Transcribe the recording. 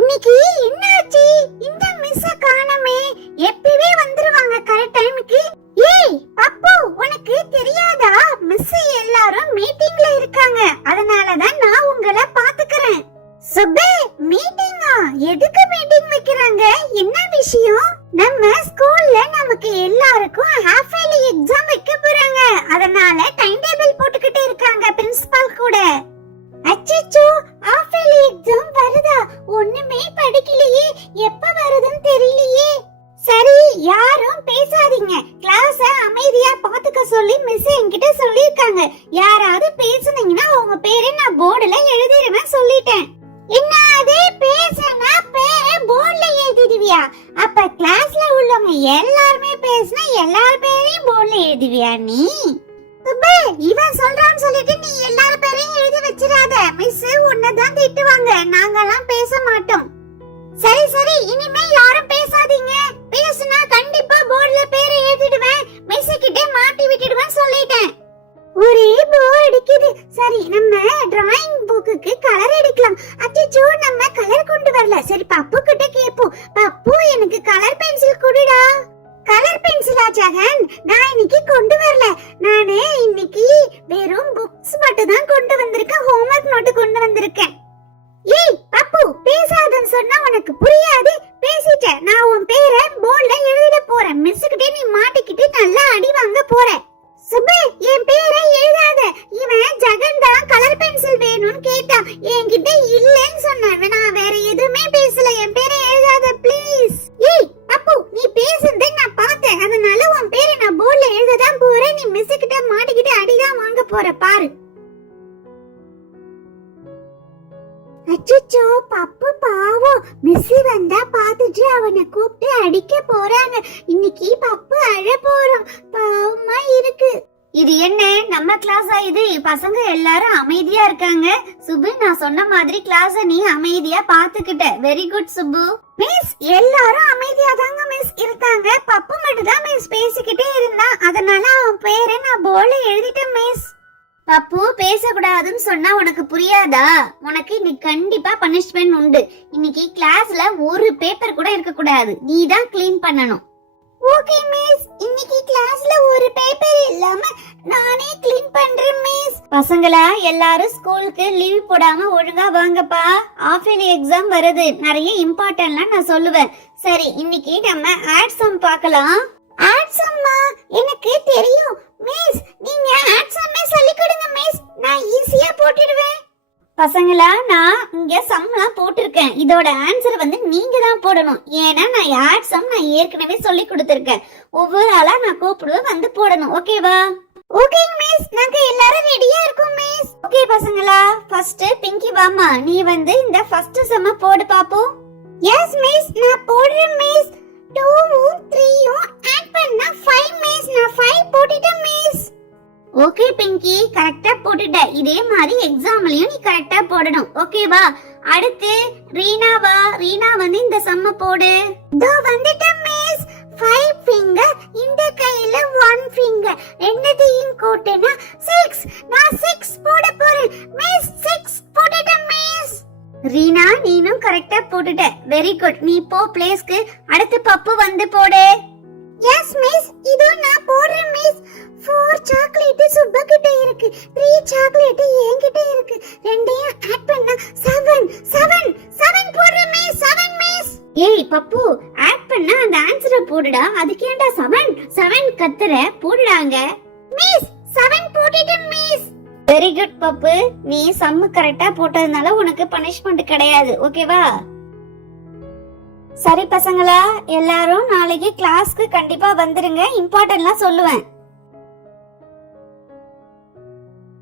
இன்னைக்கு என்னாச்சு? இந்த மிஸ் காணமே. எப்பவே வந்துருவாங்க கரெக்ட் டைமுக்கு. ஏய் பப்பு, உனக்கு தெரியாதா? மிஸ் எல்லாரும் மீட்டிங்ல இருக்காங்க. அதனால தான் நான் உங்களை பாத்துக்கறேன். சுபே, மீட்டிங்கா? எதுக்கு மீட்டிங் வைக்கறாங்க? என்ன விஷயம்? நம்ம ஸ்கூல்ல நமக்கு எல்லாருக்கும் ஹாஃப் இயர்லி எக்ஸாம் வைக்க போறாங்க. அதனால டைம் டேபிள் போட்டுக்கிட்டு இருக்காங்க பிரின்சிபல் கூட. அச்சச்சோ, ஹாஃப் இயர்லி எக்ஸாம் வருதா? ஒண்ணுமே படிக்கலையே. எப்ப வருதுன்னு தெரியலையே. சரி, யாரும் பேசாதீங்க. கிளாஸ அமைதியா பாத்துக்க சொல்லி மிஸ் என்கிட்ட சொல்லிருக்காங்க. யாராவது பேசுனீங்கன்னா உங்க பேரை நான் போர்டுல எழுதிடுவேன் சொல்லிட்டேன். என்ன அதே பேசுனா பேரை போர்டுல எழுதிடுவியா? அப்ப கிளாஸ்ல உள்ளவங்க எல்லாருமே பேசினா எல்லார் பேரையும் போர்டுல எழுதுவியா நீ? சுபே, இவன் சொல்றான்னு சொல்லிட்டு நீ எல்லார் பேரையும் எழுதி வச்சிராத. மிஸ் உன்னதான் திட்டுவாங்க. நாங்கலாம் பேச மாட்டோம். சரி சரி, இனிமே யாரும் பேசாதீங்க. பேசுனா கண்டிப்பா போர்டுல பேரை எழுதிடுவேன். மிஸ் கிட்ட மாட்டி விட்டுடுவேன் சொல்லிட்டேன். ஒரே போர் அடிக்குது. சரி, நம்ம டிராயிங் புக்குக்கு கலர் அடிக்கலாம். அச்சச்சோ, நம்ம கலர் கொண்டு வரல. சரி, பப்பு கிட்ட கேப்போம். பப்பு, எனக்கு கலர் பென்சில் குடுடா. கலர் பென்சிலா ஜெகன்? நான் இன்னைக்கு கொண்டு வரல. நானே இன்னைக்கு வெறும் புக்ஸ் மட்டும் தான் கொண்டு வந்திருக்கேன். ஹோம்வொர்க் நோட் கொண்டு வந்திருக்கேன். ஏய் பப்பு, பேசாதன்னு சொன்னா உனக்கு புரியாது. பேசிட்ட. நான் உன் பேரை போர்டுல எழுதிட போறேன். மிஸ் கிட்ட நீ மாட்டிக்கிட்டு நல்லா அடி வாங்க போற. சுபே, என் பேரை எழுதாத. இவன் ஜெகன் தான் கலர் பென்சில் வேணும்னு கேட்டான். என்கிட்ட இல்லன்னு சொன்னேன். நான் வேற எதுவுமே பேசல. என் பேரை எழுதாத ப்ளீஸ். ஏய் பப்பு, நீ பேசுறதை நான் பார்த்தேன். அதனால உன் பேரை நான் போர்டுல எழுததான் போறேன். நீ மிஸ் கிட்ட மாட்டிக்கிட்டு அடிதான் வாங்க போற பாரு. அச்சச்சோ, பப்பு பாவம். மிஸ் வந்தா பாத்துட்டு அவனை கூப்பிட்டு அடிக்க போறாங்க. இன்னைக்கு பப்பு அழ போறோம். பாவமா இருக்கு. இது என்ன நம்ம கிளாஸா? இது பசங்க எல்லாரும் அமைதியா இருக்காங்க. சுபு, நான் சொன்ன மாதிரி கிளாஸ நீ அமைதியா பாத்துக்கிட்ட. Very good Subbu. மிஸ் எல்லாரும் அமைதியா தாங்க மிஸ் இருக்காங்க. பப்பு மட்டும் தான் மிஸ் பேசிக்கிட்டே இருந்தா. அதனால அவன் பேரை நான் போர்டுல எழுதிட்டேன் மிஸ். பப்பு, பேசக்கூடாதுன்னு சொன்னா உனக்கு புரியாதா? உனக்கு இன்னைக்கு கண்டிப்பா பனிஷ்மெண்ட் உண்டு. இன்னைக்கு கிளாஸ்ல ஒரு பேப்பர் கூட இருக்க கூடாது. நீ தான் க்ளீன் பண்ணணும். ஓகே மிஸ், இன்னைக்கு கிளாஸ்ல ஒரு பேப்பர் இல்லாம நானே க்ளீன் பண்றேன் மிஸ். பசங்களா, எல்லாரும் ஸ்கூலுக்கு லீவ் போடாம ஒழுங்கா வாங்கப்பா. ஹாஃப் இயர்லி எக்ஸாம் வருது. நிறைய இம்பார்ட்டன்ட்லாம் நான் சொல்லுவேன். சரி, இன்னைக்கு நம்ம ஆட் சம் பார்க்கலாம். ஆட் சம்மா? எனக்கு தெரியும் மிஸ். நீங்க ஆட் சம்மே சொல்லி கொடுங்க மிஸ். நான் ஈஸியா போட்டுடுவேன். பசங்களா, நான் இங்க சம்லாம் போட்டுருக்கேன். இதோட ஆன்சர் வந்து நீங்க தான் போடணும். ஏன்னா நான் ஆட் சம் நான் ஏற்கனவே சொல்லி கொடுத்துருக்கேன். ஒவ்வொரு ஆளா நான் கூப்பிடுவேன், வந்து போடணும். ஓகேவா? ஓகே மிஸ், நாங்க எல்லாரும் ரெடியா இருக்கோம் மிஸ். ஓகே பசங்களா, ஃபர்ஸ்ட் பிங்கி வாமா, நீ வந்து இந்த ஃபர்ஸ்ட் சம்ம போடு பாப்போம். எஸ் மிஸ், நான் போடுறேன் மிஸ். 2 3 ஆட் பண்ணா 5 மிஸ். நான் 5 போட்டுட்டேன் மிஸ். ஓகே பிங்கி, கரெக்ட்டா போட்டுட்ட. இதே மாதிரி எக்ஸாம்லயும் நீ கரெக்ட்டா போடணும். ஓகேவா? அடுத்து ரீனாவா, ரீனா வந்து இந்த சம்ம போடு. தோ வந்துட்டேன் மிஸ். 5 ஃபிங்கர், இந்த கையில 1 ஃபிங்கர், ரெண்டுத்தையும் கூட்டினா 6. நான் 6 போட போறேன் மிஸ். 6 போட்டுட்டேன் மிஸ். ரீனா, நீனும் கரெக்ட்டா போட்டுட்ட. Very good. நீ போ பிளேஸ்க்கு. அடுத்து பப்பு வந்து போடு. எஸ் மிஸ், இதோ நான் போடுறேன் மிஸ். 4 சாக்லேட் சுப்பா கிட்ட இருக்கு. 3 சாக்லேட் என்கிட்ட இருக்கு. ரெண்டையும் ஆட் பண்ணா 7 போடுறேன் மிஸ். 7 மிஸ். ஏய் பப்பு, ஆட் பண்ணா அந்த ஆன்சரை போடுடா. அதுக்கு ஏன்டா 7 கத்துற? போடுடாங்க மிஸ். 7 போட்டுட்டேன் மிஸ். வெரி குட் பப்பு. நீ சம் கரெக்ட்டா போட்டதனால உனக்கு பனிஷ்மென்ட் கிடையாது. ஓகேவா? சரி பசங்களா, எல்லாரும் நாளைக்கு கிளாஸ்க்கு கண்டிப்பா வந்துருங்க. இம்பார்ட்டன்ட்லாம் சொல்லுவேன்.